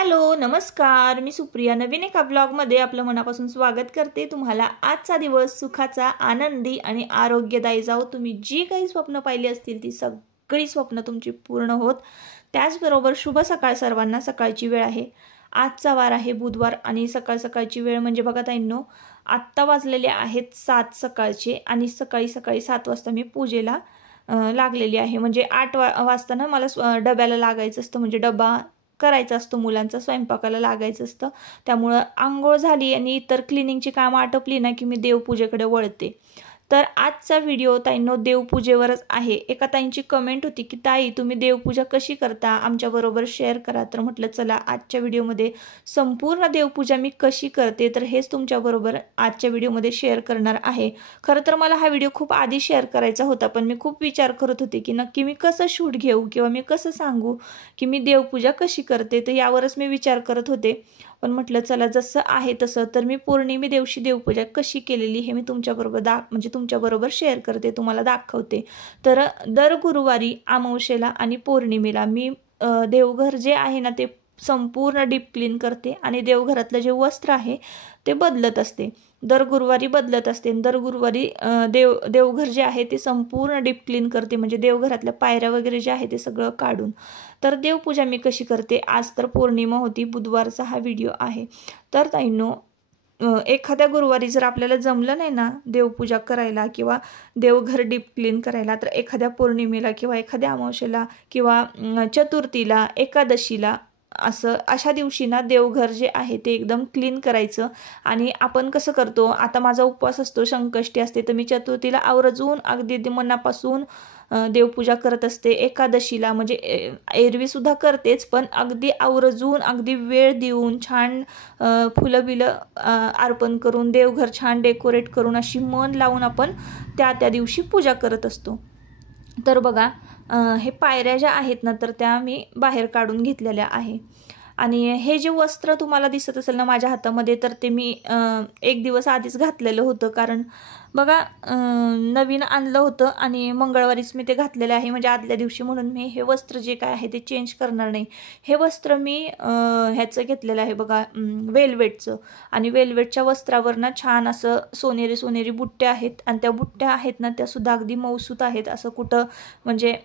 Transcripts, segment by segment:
Hello नमस्कार, मी सुप्रिया नवीन एका ब्लॉगमध्ये आपलं मनापासून स्वागत करते। तुम्हाला आजचा दिवस सुखाचा, आनंदी आणि आरोग्यदायी जाओ। तुम्ही जी काही स्वप्न पाहिली असतील ती सगळी स्वप्न तुमची पूर्ण होत। त्याचबरोबर शुभ सकाळ सर्वांना। सकाळची वेळ आहे, आजचा वार आहे बुधवार आणि सकाळची वेळ म्हणजे बघा ताईंनो, आत्ता वाजलेले आहेत 7 सकाळचे आणि सकाळी 7 वाजता मी पूजेला लागलेली आहे। म्हणजे 8 वाजता ना मला डब्याला लागायचं असतं, म्हणजे डबा करायचा असतो, मुलांचा स्वयंपाकाला लागायचं असतं। त्यामुळे अंघोळ झाली आणि इतर क्लिनिंगची कामं आटपली ना की मी देवपूजेकडे वळते। तर आजचा व्हिडिओ ताईंनो देवपूजेवरच आहे। एका ताईंची कमेंट होती की ताई तुम्ही देवपूजा कशी करता, आमच्याबरोबर शेअर करा। तर म्हटलं चला आजच्या व्हिडिओमध्ये संपूर्ण देवपूजा मी कशी करते तर हेच तुमच्याबरोबर आजच्या व्हिडिओमध्ये शेअर करणार आहे। खरं तर मला हा व्हिडिओ खूप आधी शेअर करायचा होता, पण मी खूप विचार करत होते की नक्की मी कसं शूट घेऊ किंवा मी कसं सांगू की मी देवपूजा कशी करते, तर यावरच मी विचार करत होते। पण म्हटलं चला जसं आहे तसं। तर मी पौर्णिमे दिवशी देवपूजा कशी केलेली हे मी तुमच्याबरोबर शेअर करते, तुम्हाला दाखवते। तर दर गुरुवारी अमावस्येला आणि पौर्णिमेला मी देवघर जे आहे ना ते संपूर्ण डीप क्लीन करते आणि देवघरातलं जे वस्त्र आहे ते बदलत असते। दर गुरुवारी बदलत असते। दर गुरुवारी देवघर जे आहे ते संपूर्ण डीप क्लीन करते, म्हणजे देवघरातल्या पायऱ्या वगैरे जे आहे ते सगळं काढून। तर देवपूजा मी कशी करते, आज तर पौर्णिमा होती, बुधवारचा हा व्हिडिओ आहे। तर ताईंनो, एखाद्या गुरुवारी जर आपल्याला जमलं नाही ना देवपूजा करायला किंवा देवघर डीप क्लीन करायला, तर एखाद्या पौर्णिमेला किंवा एखाद्या अमावस्येला किंवा चतुर्थीला, एकादशीला अशा दिवशी ना देवघर जे आहे ते एकदम क्लीन करायचं। आणि आपण कसं करतो, आता माझा उपवास असतो, संकष्टी असते, तर मी चतुर्थीला आवर्जून अगदी मनापासून देवपूजा करत असते। एकादशीला म्हणजे एरवी सुद्धा करतेच, पण अगदी आवर्जून अगदी वेळ देऊन छान फुलं बिलं अर्पण करून देवघर छान डेकोरेट करून अशी मन लावून आपण त्या दिवशी पूजा करत असतो। तर बघा हे पायऱ्या ज्या आहेत ना तर त्या मी बाहेर काढून घेतलेल्या आहे। आणि हे जे वस्त्र तुम्हाला दिसत असेल ना माझ्या हातामध्ये, तर ते मी एक दिवस आधीच घातलेलं होतं, कारण बघा नवीन आणलं होतं आणि मंगळवारीच मी ते घातलेलं आहे, म्हणजे आदल्या दिवशी। म्हणून मी हे वस्त्र जे काय आहे ते चेंज करणार नाही। हे वस्त्र मी ह्याचं घेतलेलं आहे बघा, वेलवेटचं। आणि वेलवेटच्या वस्त्रावर ना छान असं सोनेरी बुट्ट्या आहेत, आणि त्या बुट्ट्या आहेत ना त्या सुद्धा अगदी मौसूत आहेत। असं कुठं म्हणजे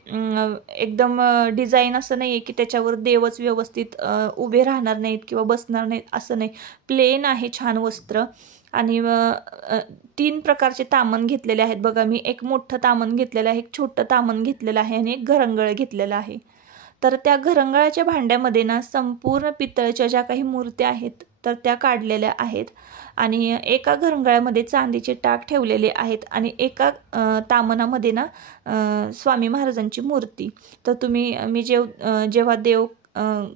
एकदम डिझाईन असं नाही आहे की त्याच्यावर देवच व्यवस्थित उभे राहणार नाहीत किंवा बसणार नाहीत, असं नाही, प्लेन आहे छान वस्त्र। आणि 3 प्रकारचे तामण घेतलेले आहेत बघा मी। एक मोठं तामण घेतलेलं आहे, एक छोटं तामण घेतलेलं आहे आणि एक घरंगळ घेतलेलं आहे। तर त्या घरंगळाच्या भांड्यामध्ये ना संपूर्ण पितळच्या ज्या काही मूर्त्या आहेत तर त्या काढलेल्या आहेत। आणि एका घरंगळ्यामध्ये चांदीचे टाक ठेवलेले आहेत आणि एका तामणामध्ये ना स्वामी महाराजांची मूर्ती। तर मी जेव्हा देव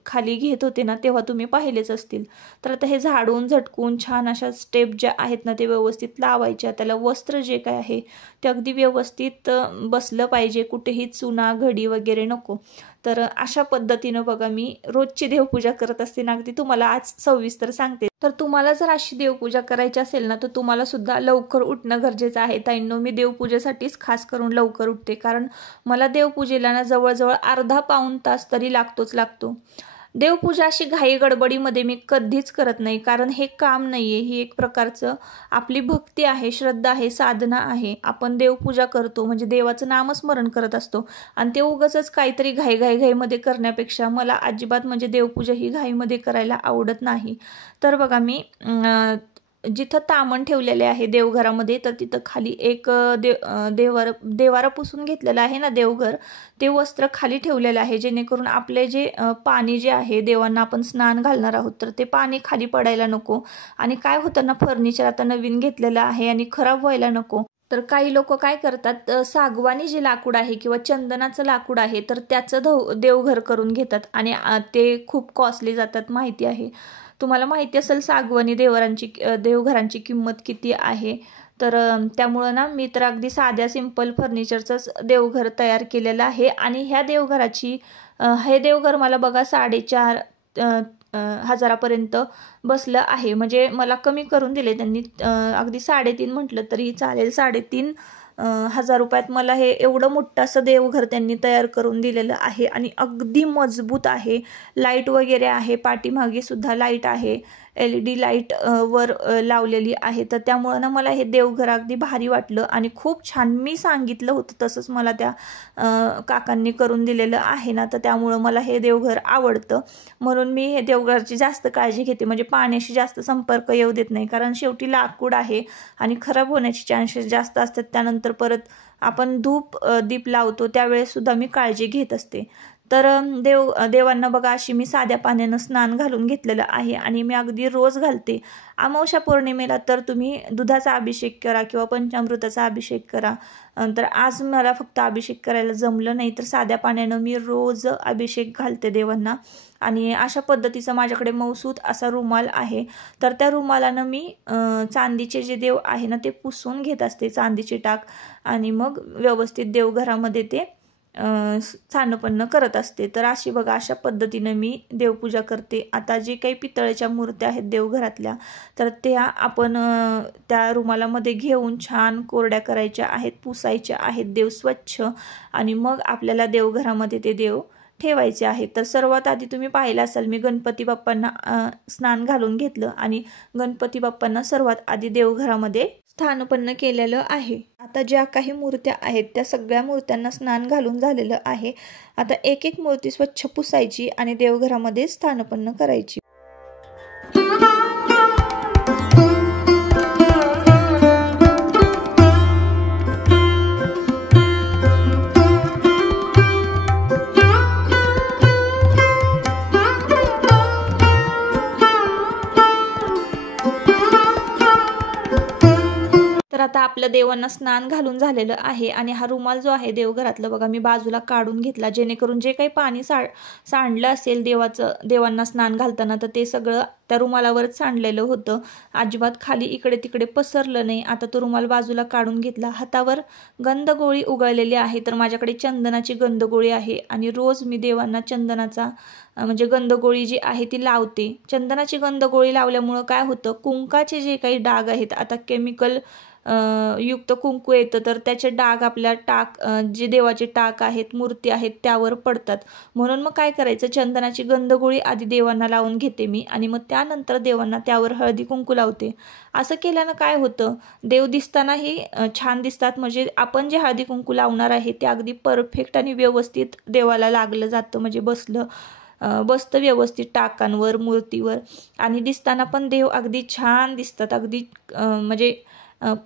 खाली घेत होते ना तेव्हा तुम्ही पाहिलेच असतील। तर आता हे झाडून झटकून छान अशा स्टेप ज्या आहेत ना ते व्यवस्थित लावायच्या। त्याला वस्त्र जे काय आहे ते अगदी व्यवस्थित बसलं पाहिजे, कुठेही चुना घडी वगैरे नको। तर अशा पद्धतीनं बघा मी रोजची देवपूजा करत असते ना, अगदी तुम्हाला आज सविस्तर सांगते। तर तुम्हाला जर अशी देवपूजा करायची असेल ना तर तुम्हाला सुद्धा लवकर उठणं गरजेचं आहे ताईंनो। मी देवपूजेसाठीच खास करून लवकर उठते, कारण मला देवपूजेला ना जवळजवळ अर्धा पाऊण तास तरी लागतो। देवपूजा अशी घाई गडबडीमध्ये मी कधीच करत नाही, कारण हे काम नाहीये, ही एक प्रकारचं आपली भक्ती आहे, श्रद्धा आहे, साधना आहे। आपण देवपूजा करतो म्हणजे देवाचं नामस्मरण करत असतो, आणि ते उगाचच काहीतरी घाईमध्ये करण्यापेक्षा मला अजिबात म्हणजे देवपूजा ही घाईमध्ये करायला आवडत नाही। तर बघा मी जिथं तामण ठेवलेले आहे देवघरामध्ये, तर तिथं खाली एक देवारा पुसून घेतलेला आहे ना देवघर, ते वस्त्र खाली ठेवलेलं आहे, जेणेकरून आपले जे पाणी जे आहे देवांना आपण स्नान घालणार आहोत तर ते पाणी खाली पडायला नको। आणि काय होतं ना, फर्निचर आता नवीन घेतलेलं आहे आणि खराब व्हायला नको। तर काही लोक काय करतात, सागवानी जे लाकूड आहे किंवा चंदनाचं लाकूड आहे तर त्याचं देवघर करून घेतात, आणि ते खूप कॉस्टली जातात, माहिती आहे तुम्हाला। माहिती असेल सागवानी देवघरांची किंमत किती आहे। तर त्यामुळं ना मी तर अगदी साध्या सिंपल फर्निचरचंच देवघर तयार केलेलं आहे। आणि हे देवघर मला बघा 4,500 बसलं आहे, म्हणजे मला कमी करून दिले त्यांनी, अगदी 3.5 म्हटलं तरी चालेल, 3.5 1000 रुपयात मला हे एवढं मोठं असं देवघर त्यांनी तयार करून दिलेलं आहे आणि अगदी मजबूत आहे. लाईट वगैरे आहे, पाठीमागे सुद्धा लाईट आहे, LED लाईट वर लावलेली आहे. तर त्यामुळं ना मला हे देवघर अगदी भारी वाटलं आणि खूप छान, मी सांगितलं होतं तसंच मला त्या काकांनी करून दिलेलं आहे ना, तर त्यामुळं मला हे देवघर आवडतं. म्हणून मी हे देवघरची जास्त काळजी घेते, म्हणजे पाण्याशी जास्त संपर्क येऊ देत नाही, कारण शेवटी लाकूड आहे आणि खराब होण्याचे चान्सेस जास्त असतात. त्यानंतर परत आपण दीप लावतो त्यावेळेस सुद्धा मी काळजी घेत असते. तर देवांना बघा अशी मी साध्या पाण्यानं स्नान घालून घेतलेलं आहे आणि मी अगदी रोज घालते. अमावस्या पौर्णिमेला तर तुम्ही दुधाचा अभिषेक करा किंवा पंचामृताचा अभिषेक करा. तर आज मला फक्त अभिषेक करायला जमलं नाही, तर साध्या पाण्यानं मी रोज अभिषेक घालते देवांना. आणि अशा पद्धतीचा माझ्याकडे मौसूद असा रुमाल आहे. तर त्या रुमालानं मी चांदीचे जे देव आहे ना ते पुसून घेत असते, चांदीचे टाक, आणि मग व्यवस्थित देवघरामध्ये ते स्थानपन्न करत असते. तर अशी बघा अशा पद्धतीने मी देवपूजा करते. आता जे काही पितळेच्या मूर्त्या आहेत देवघरातल्या, तर त्या आपण त्या रुमालामध्ये घेऊन छान कोरड्या करायच्या आहेत, पुसायच्या आहेत देव स्वच्छ, आणि मग आपल्याला देवघरामध्ये ते देव ठेवायचे आहेत. तर सर्वात आधी तुम्ही पाहिलं असाल मी गणपती बाप्पांना स्नान घालून घेतलं आणि गणपती बाप्पांना सर्वात आधी देवघरामध्ये स्थानपन्न केलेलं आहे. आता ज्या काही मूर्त्या आहेत त्या सगळ्या मूर्त्यांना स्नान घालून झालेलं आहे. आता एक एक मूर्ती स्वच्छ पुसायची आणि देवघरामध्ये स्थानपन्न करायची. तर आता आपलं देवांना स्नान घालून झालेलं आहे आणि हा रुमाल जो आहे देवघरातलं बघा मी बाजूला काढून घेतला, जेणेकरून जे काही पाणी सांडलं असेल देवांना स्नान घालताना तर ते सगळं त्या रुमालावरच सांडलेलं होतं, अजिबात खाली इकडे तिकडे पसरलं नाही. आता तो रुमाल बाजूला काढून घेतला. हातावर गंधगोळी उघळलेली आहे, तर माझ्याकडे चंदनाची गंधगोळी आहे आणि रोज मी देवांना चंदनाचा म्हणजे गंधगोळी जी आहे ती लावते. चंदनाची गंधगोळी लावल्यामुळं काय होतं, कुंकाचे जे काही डाग आहेत, आता केमिकल युक्त कुंकू येतं तर त्याचे डाग आपल्या जे देवाचे टाक आहेत, मूर्ती आहेत त्यावर पडतात. म्हणून मग काय करायचं, चंदनाची गंधगोळी आधी देवांना लावून घेते मी आणि मग त्यानंतर देवांना त्यावर हळदी कुंकू लावते. असं केल्यानं काय होतं, देव दिसतानाही छान दिसतात, म्हणजे आपण जे हळदी कुंकू लावणार आहे ते अगदी परफेक्ट आणि व्यवस्थित देवाला लागलं जातं, म्हणजे बसतं व्यवस्थित टाकांवर, मूर्तीवर, आणि दिसताना पण देव अगदी छान दिसतात. अगदी म्हणजे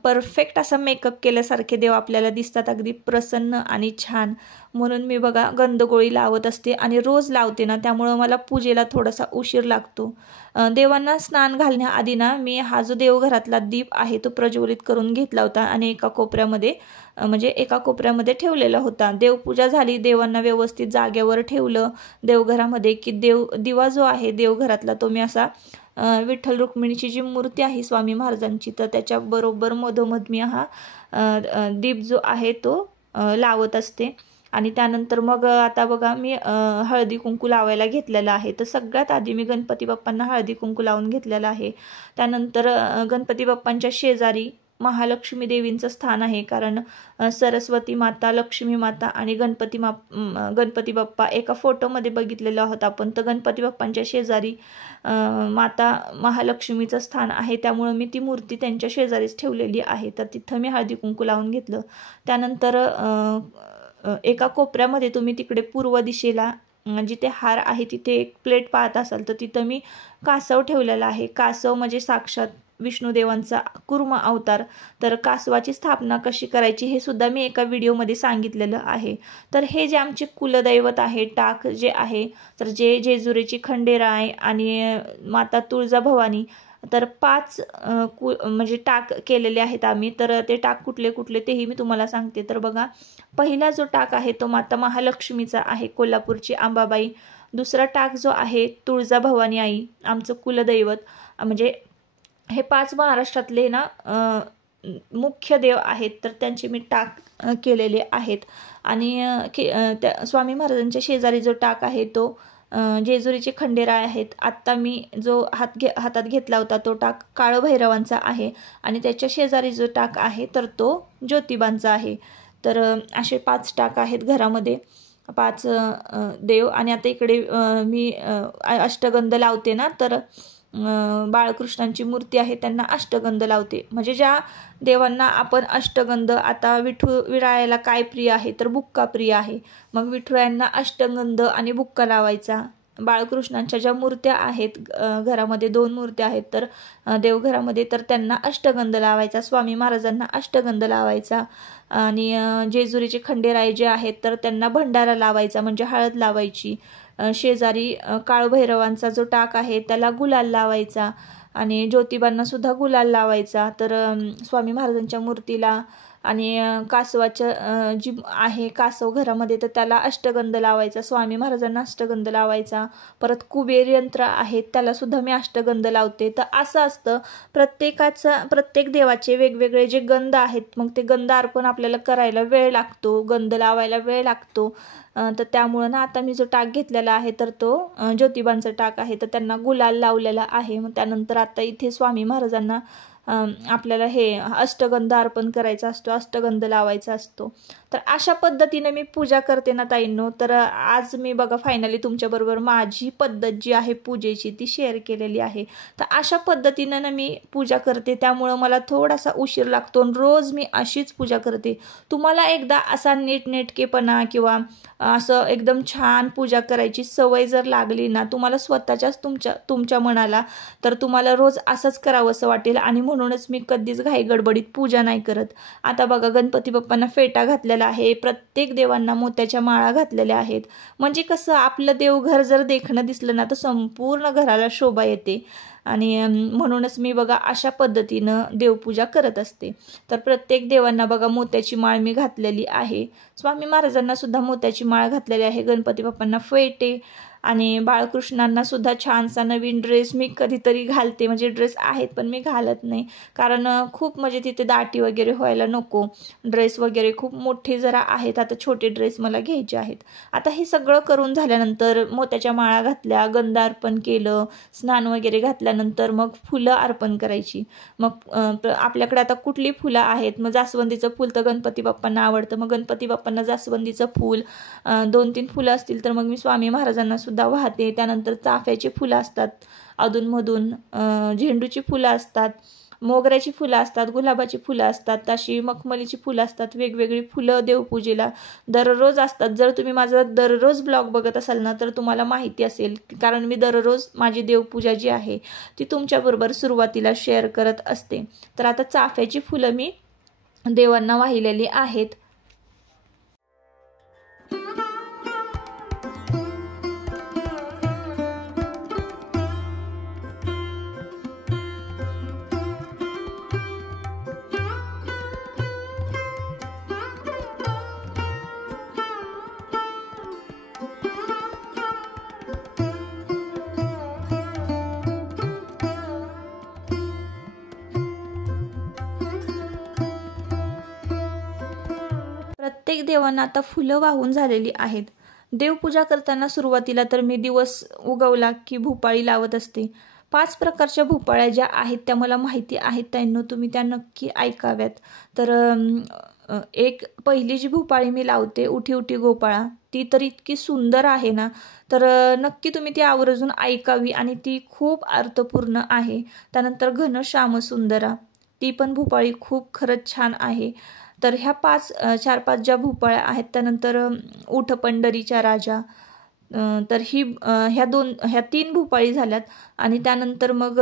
परफेक्ट असा मेकअप केल्यासारखे देव आपल्याला दिसतात, अगदी प्रसन्न आणि छान. म्हणून मी बघा गंधगोळी लावत असते आणि रोज लावते ना, त्यामुळं मला पूजेला थोडासा उशीर लागतो. देवांना स्नान घालण्याआधी ना मी हा जो देवघरातला दीप आहे तो प्रज्वलित करून घेतला होता आणि एका कोपऱ्यामध्ये ठेवलेला होता. देवपूजा झाली, देवांना व्यवस्थित जागेवर ठेवलं देवघरामध्ये, की दिवा जो आहे देवघरातला तो मी असा विठ्ठल रुक्मिणीची जी मूर्ती आहे स्वामी महाराजांची, तर त्याच्या बरोबर मधोमध मी हा दीप जो आहे तो लावत असते. आणि त्यानंतर मग आता बघा मी हळदी कुंकू लावायला घेतलेलं आहे. तर सगळ्यात आधी मी गणपती बाप्पांना हळदी कुंकू लावून घेतलेलं आहे. त्यानंतर गणपती बाप्पांच्या शेजारी महालक्ष्मी देवींचं स्थान आहे, कारण सरस्वती माता, लक्ष्मी माता आणि गणपती बाप्पा एका फोटोमध्ये बघितलेलं आहोत आपण. तर गणपती बाप्पांच्या शेजारी माता महालक्ष्मीचं स्थान आहे, त्यामुळं मी ती मूर्ती त्यांच्या शेजारीच ठेवलेली आहे. तर तिथं मी हळदी कुंकू लावून घेतलं. त्यानंतर एका कोपऱ्यामध्ये तुम्ही तिकडे पूर्व दिशेला जिथे हार आहे तिथे एक प्लेट पाहत असाल, तर तिथं मी कासव ठेवलेला आहे. कासव म्हणजे साक्षात विष्णुदेवांचा कूर्म अवतार. तर कासवाची स्थापना कशी करायची हे सुद्धा मी एका व्हिडिओमध्ये सांगितलेलं आहे. तर हे जे आमचे कुलदैवत आहे, टाक जे आहे, तर जे जेजुरीची खंडेराय आणि माता तुळजाभवानी, तर 5 म्हणजे टाक केलेले आहेत आम्ही. तर ते टाक कुठले कुठले तेही मी तुम्हाला सांगते. तर बघा, पहिला जो टाक आहे तो माता महालक्ष्मीचा आहे, कोल्हापूरची अंबाबाई. दुसरा टाक जो आहे तुळजाभवानी आई, आमचं कुलदैवत. म्हणजे हे 5 महाराष्ट्रातले ना मुख्य देव आहेत, तर त्यांचे मी टाक केलेले आहेत. आणि त्या स्वामी महाराजांच्या शेजारी जो टाक आहे तो जेजुरीचे खंडेराय आहेत. आत्ता मी जो हातात घेतला होता तो टाक काळभैरवांचा आहे आणि त्याच्या शेजारी जो टाक आहे तर तो ज्योतिबांचा आहे. तर असे 5 टाक आहेत घरामध्ये, 5 देव. आणि आता इकडे मी अष्टगंध लावते ना, तर बाळकृष्णांची मूर्ती आहे त्यांना अष्टगंध लावते. म्हणजे ज्या देवांना आपण अष्टगंध, आता विठुरायाला काय प्रिय आहे तर बुक्का प्रिय आहे, मग विठुरायांना अष्टगंध आणि बुक्का लावायचा. बाळकृष्णांच्या ज्या मूर्त्या आहेत घरामध्ये, 2 मूर्त्या आहेत तर देवघरामध्ये, तर त्यांना अष्टगंध लावायचा. स्वामी महाराजांना अष्टगंध लावायचा. आणि जेजुरीचे खंडेराय जे आहेत तर त्यांना भंडारा लावायचा, म्हणजे हळद लावायची. शेजारी काळभैरवांचा जो टाक आहे त्याला गुलाल लावायचा आणि ज्योतिबांना सुद्धा गुलाल लावायचा. तर स्वामी महाराजांच्या मूर्तीला आणि कासवाचं जी आहे कासव घरामध्ये तर त्याला अष्टगंध लावायचा, स्वामी महाराजांना अष्टगंध लावायचा. परत कुबेर यंत्र आहेत त्याला सुद्धा मी अष्टगंध लावते. तर असं असतं प्रत्येक देवाचे वेगवेगळे जे गंध आहेत, मग ते गंध अर्पण आपल्याला करायला वेळ लागतो, गंध लावायला वेळ लागतो. तर त्यामुळं ना आता मी जो टाक घेतलेला आहे तर तो ज्योतिबांचा टाक आहे, तर त्यांना गुलाल लावलेला आहे. मग त्यानंतर आता इथे स्वामी महाराजांना आपल्याला हे अष्टगंध अर्पण करायचा असतो, अष्टगंध लावायचा असतो. तर अशा पद्धतीने मी पूजा करते ना ताईंनो. तर आज मी बघा फायनली तुमच्याबरोबर माझी पद्धत जी आहे पूजेची ती शेअर केलेली आहे. तर अशा पद्धतीनं ना मी पूजा करते, त्यामुळं मला थोडासा उशीर लागतो. रोज मी अशीच पूजा करते. तुम्हाला एकदा असा नीटनेटकेपणा किंवा असं एकदम छान पूजा करायची सवय जर लागली ना तुम्हाला स्वतःच्याच तुमच्या मनाला, तर तुम्हाला रोज असंच करावं असं वाटेल. आणि म्हणूनच मी कधीच घाई गडबडीत पूजा नाही करत. आता बघा गणपती बाप्पांना फेटा घातलेला आहे, प्रत्येक देवांना मोत्याच्या माळा घातलेल्या आहेत. म्हणजे कसं आपलं देवघर जर देखणं दिसलं ना तर संपूर्ण घराला शोभा येते. आणि म्हणूनच मी बघा अशा पद्धतीनं देवपूजा करत असते. तर प्रत्येक देवांना बघा मोत्याची माळ मी घातलेली आहे. स्वामी महाराजांना सुद्धा मोत्याची माळ घातलेली आहे, गणपती बाप्पांना फेटे, आणि बाळकृष्णांना सुद्धा छानसा नवीन ड्रेस मी कधीतरी घालते. म्हणजे ड्रेस आहेत पण मी घालत नाही, कारण खूप म्हणजे तिथे दाटी वगैरे व्हायला नको. ड्रेस वगैरे खूप मोठे जरा आहेत, आता छोटे ड्रेस मला घ्यायचे आहेत. आता हे सगळं करून झाल्यानंतर मोत्याच्या माळा घातल्या, गंध अर्पण केलं, स्नान वगैरे घातल्यानंतर मग फुलं अर्पण करायची. मग आपल्याकडे आता कुठली फुलं आहेत, मग जास्वंदीचं फुल तर गणपती बाप्पांना आवडतं, मग गणपती बाप्पांना जास्वंदीचं फुल 2-3 फुलं असतील तर मग मी स्वामी महाराजांना सुद्धा वाहते. त्यानंतर चाफ्याची फुलं असतात अधूनमधून, झेंडूची फुलं असतात, मोगऱ्याची फुलं असतात, गुलाबाची फुलं असतात, अशी मखमलीची फुलं असतात. वेगवेगळी फुलं देवपूजेला दररोज असतात. जर तुम्ही माझा दररोज ब्लॉग बघत असाल ना तर तुम्हाला माहिती असेल, कारण मी दररोज माझी देवपूजा जी आहे ती तुमच्याबरोबर सुरुवातीला शेअर करत असते. तर आता चाफ्याची फुलं मी देवांना वाहिलेली आहेत. प्रत्येक देवांना आता फुलं वाहून झालेली आहेत. देवपूजा करताना सुरुवातीला तर मी दिवस उगवला की भूपाळी लावत असते. 5 प्रकारच्या भूपाळ्या ज्या आहेत त्या मला माहिती आहेत ताईंनो, तुम्ही त्या नक्की ऐकाव्यात. तर एक पहिली जी भूपाळी मी लावते उठी उठी गोपाळा, ती तर इतकी सुंदर आहे ना, तर नक्की तुम्ही ती आवर्जून ऐकावी आणि ती खूप अर्थपूर्ण आहे. त्यानंतर घन श्याम सुंदरा, ती पण भूपाळी खूप खरंच छान आहे. तर ह्या 4-5 ज्या भूपाळ्या आहेत, त्यानंतर उठ पंढरीच्या राजा, तर ह्या 3 भूपाळी झाल्यात. आणि त्यानंतर मग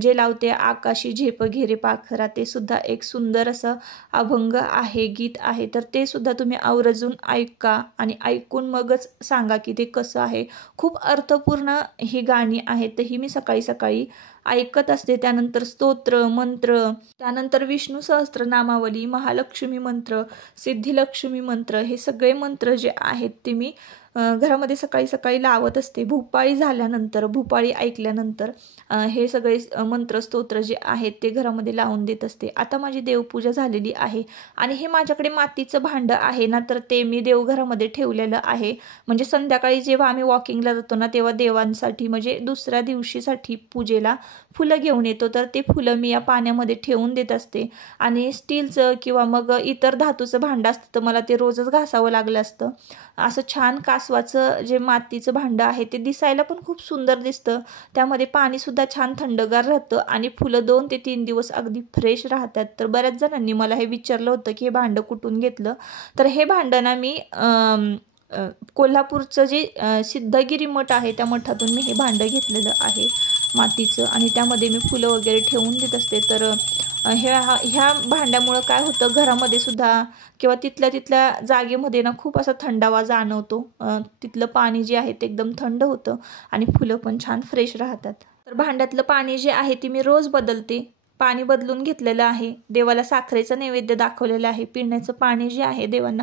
जे लावते आकाशी झेप घेरे पाखरा, ते सुद्धा एक सुंदर असं अभंग आहे, गीत आहे. तर ते सुद्धा तुम्ही आवर्जून ऐका आणि ऐकून मगच सांगा की ते कसं आहे. खूप अर्थपूर्ण ही गाणी आहेत, तर ही मी सकाळी सकाळी ऐकत असते. त्यानंतर स्तोत्र मंत्र, त्यानंतर विष्णू सहस्त्रनामावली, महालक्ष्मी मंत्र, सिद्धिलक्ष्मी मंत्र, हे सगळे मंत्र जे आहेत ते मी घरामध्ये सकाळी सकाळी लावत असते. भूपाळी झाल्यानंतर, भूपाळी ऐकल्यानंतर हे सगळे मंत्र स्तोत्र जे आहेत ते घरामध्ये लावून देत असते. आता माझी देवपूजा झालेली आहे आणि हे माझ्याकडे मातीचं भांडं आहे ना, तर ते मी देवघरामध्ये ठेवलेलं आहे. म्हणजे संध्याकाळी जेव्हा आम्ही वॉकिंगला जातो ना, तेव्हा देवांसाठी म्हणजे दुसऱ्या दिवशीसाठी पूजेला फुलं घेऊन येतो, तर ते फुलं मी या पाण्यामध्ये ठेवून देत असते. आणि स्टीलचं किंवा मग इतर धातूचं भांडं असतं तर मला ते रोजच घासावं लागलं असतं. असं छान कासवाचं जे मातीचं भांडं आहे ते दिसायला पण खूप सुंदर दिसतं. त्यामध्ये पाणीसुद्धा छान थंडगार राहतं आणि फुलं 2 ते 3 दिवस अगदी फ्रेश राहतात. तर बऱ्याच जणांनी मला हे विचारलं होतं की हे भांडं कुठून घेतलं. तर हे भांडं ना मी कोल्हापूरचं जे सिद्धगिरी मठ आहे त्या मठातून मी हे भांडं घेतलेलं आहे मातीचं आणि त्यामध्ये मी फुलं वगैरे ठेवून देत असते. तर ह्या भांड्यामुळं काय होतं, घरामध्ये सुद्धा किंवा तिथल्या जागेमध्ये ना खूप असा थंडावा जाणवतो. तिथलं पाणी जे आहे ते एकदम थंड होतं आणि फुलं पण छान फ्रेश राहतात. तर भांड्यातलं पाणी जे आहे ते मी रोज बदलते. पाणी बदलून घेतलेलं आहे. देवाला साखरेचं नैवेद्य दाखवलेलं आहे. पिण्याचं पाणी जे आहे देवांना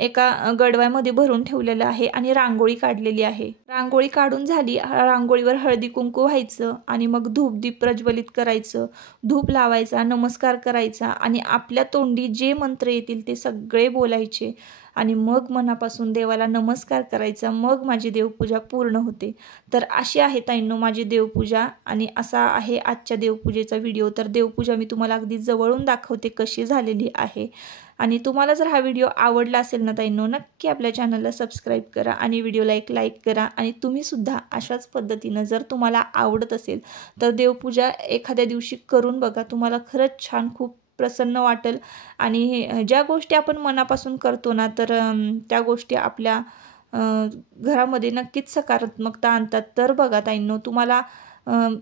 एका गडव्यामध्ये भरून ठेवलेलं आहे आणि रांगोळी काढलेली आहे. रांगोळी काढून झाली, रांगोळीवर हळदी कुंकू व्हायचं आणि मग धूप दीप प्रज्वलित करायचं, धूप लावायचा, नमस्कार करायचा आणि आपल्या तोंडी जे मंत्र येतील ते सगळे बोलायचे आणि मग मनापासून देवाला नमस्कार करायचा. मग माझी देवपूजा पूर्ण होते. तर अशी आहे ताईंनो माझी देवपूजा आणि असा आहे आजच्या देवपूजेचा व्हिडिओ. तर देवपूजा मी तुम्हाला अगदी जवळून दाखवते कशी झालेली आहे. आणि तुम्हाला जर हा व्हिडिओ आवडला असेल ना ताईंनो, नक्की आपल्या चॅनलला सबस्क्राईब करा आणि व्हिडिओला एक लाईक करा. आणि तुम्हीसुद्धा अशाच पद्धतीनं जर तुम्हाला आवडत असेल तर देवपूजा एखाद्या दिवशी करून बघा. तुम्हाला खरंच छान खूप प्रसन्न वाटेल आणि ज्या गोष्टी आपण मनापासून करतो ना, तर त्या गोष्टी आपल्या घरामध्ये नक्कीच सकारात्मकता आणतात. तर बघा ताईंनो,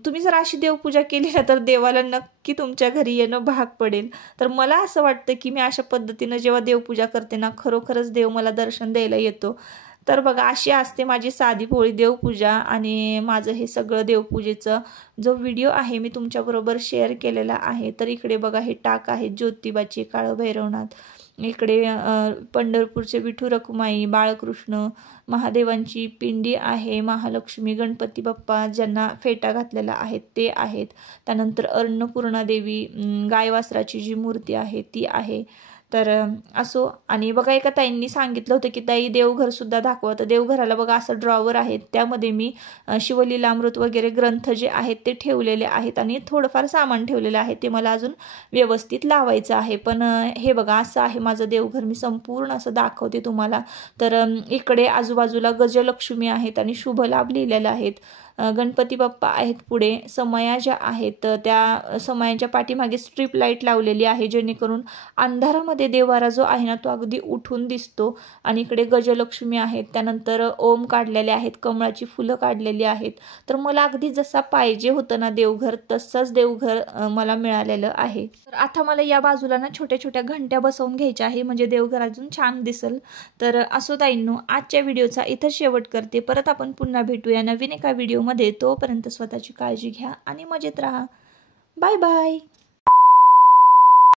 तुम्ही जर अशी देवपूजा केली ना तर देवाला नक्की तुमच्या घरी येणं भाग पडेल. तर मला असं वाटतं की मी अशा पद्धतीनं जेव्हा देवपूजा करते ना, खरोखरच देव मला दर्शन द्यायला येतो. तर बघा अशी असते माझी साधी भोळी देवपूजा आणि माझं हे सगळं देवपूजेचं जो व्हिडिओ आहे मी तुमच्याबरोबर शेअर केलेला आहे. तर इकडे बघा हे टाक आहे ज्योतिबाची, काळभैरवनाथ, इकडे पंढरपूरचे विठू रखुमाई, बाळकृष्ण, महादेवांची पिंडी आहे, महालक्ष्मी, गणपती बाप्पा ज्यांना फेटा घातलेला आहे ते आहेत. त्यानंतर अन्नपूर्णा देवी, गाय वासराची जी मूर्ती आहे ती आहे. तर असो. आणि बघा एका ताईंनी सांगितलं होतं की ताई देवघरसुद्धा दाखवा. तर देवघराला बघा असं ड्रॉवर आहे, त्यामध्ये मी शिवलीलामृत वगैरे ग्रंथ जे आहेत ते ठेवलेले आहेत आणि थोडंफार सामान ठेवलेलं आहे. ते मला अजून व्यवस्थित लावायचं आहे. पण हे बघा असं आहे माझं देवघर. मी संपूर्ण असं दाखवते तुम्हाला. तर इकडे आजूबाजूला गजलक्ष्मी आहेत आणि शुभलाभ लिहिलेले आहेत. गणपती बाप्पा आहेत. पुढे समया ज्या आहेत त्या समयांच्या पाठीमागे स्ट्रीप लाईट लावलेली आहे, जेणेकरून अंधारामध्ये देवारा जो आहे ना तो अगदी उठून दिसतो. आणि इकडे गजलक्ष्मी आहेत. त्यानंतर ओम काढलेले आहेत, कमळाची फुलं काढलेली आहेत. तर मला अगदी जसा पाहिजे होतं ना देवघर तसंच देवघर मला मिळालेलं आहे. तर आता मला या बाजूला ना छोट्या छोट्या घंट्या बसवून घ्यायच्या आहे, म्हणजे देवघर अजून छान दिसेल. तर असो ताईंनो, आजच्या व्हिडिओचा इथं शेवट करते. परत आपण पुन्हा भेटूया नवीन एका व्हिडिओ मध्ये. तोपर्यंत स्वतःची काळजी घ्या आणि मजेत राहा. Bye bye.